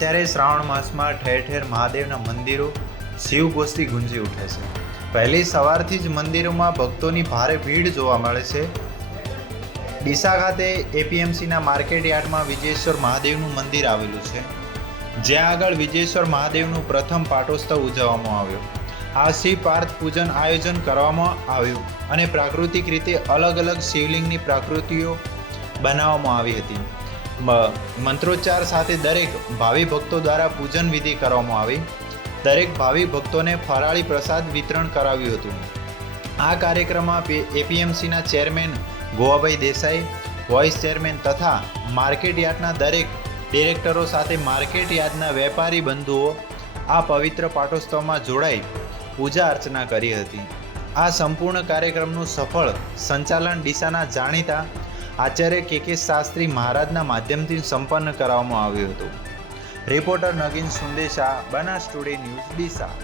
ત્યારે શ્રાવણ માસમાં ઠેર ઠેર મહાદેવના મંદિરો શિવગોષ્ઠી ગુંજી ઉઠે છે. પહેલી સવારથી જ મંદિરોમાં ભક્તોની ભારે ભીડ જોવા મળે છે. ડીસા ખાતે એપીએમસીના માર્કેટ યાર્ડમાં વિજયેશ્વર મહાદેવનું મંદિર આવેલું છે, જ્યાં આગળ વિજયેશ્વર મહાદેવનું પ્રથમ પાટોત્સવ ઉજવવામાં આવ્યો. આ શિવ પાર્થ પૂજન આયોજન કરવામાં આવ્યું અને પ્રાકૃતિક રીતે અલગ અલગ શિવલિંગની પ્રકૃતિઓ બનાવવામાં આવી હતી. મંત્રોચ્ચાર સાથે દરેક ભાવિ ભક્તો દ્વારા પૂજન વિધિ કરવામાં આવી. દરેક ભાવિ ભક્તોને ફરાળી પ્રસાદ વિતરણ કરાવ્યું હતું. આ કાર્યક્રમમાં એપીએમસીના chairman Govabhai Desai, vice chairman તથા માર્કેટ યાર્ડના દરેક ડિરેક્ટરો સાથે માર્કેટ યાર્ડના વેપારી બંધુઓ આ પવિત્ર પાટોત્સવમાં જોડાઈ પૂજા અર્ચના કરી હતી. આ સંપૂર્ણ કાર્યક્રમનું સફળ સંચાલન ડીસાના જાણીતા આચાર્ય કે શાસ્ત્રી મહારાજના માધ્યમથી સંપન્ન કરવામાં આવ્યું હતું. Reporter Nagin Sundesha, Banas today news, Deesa.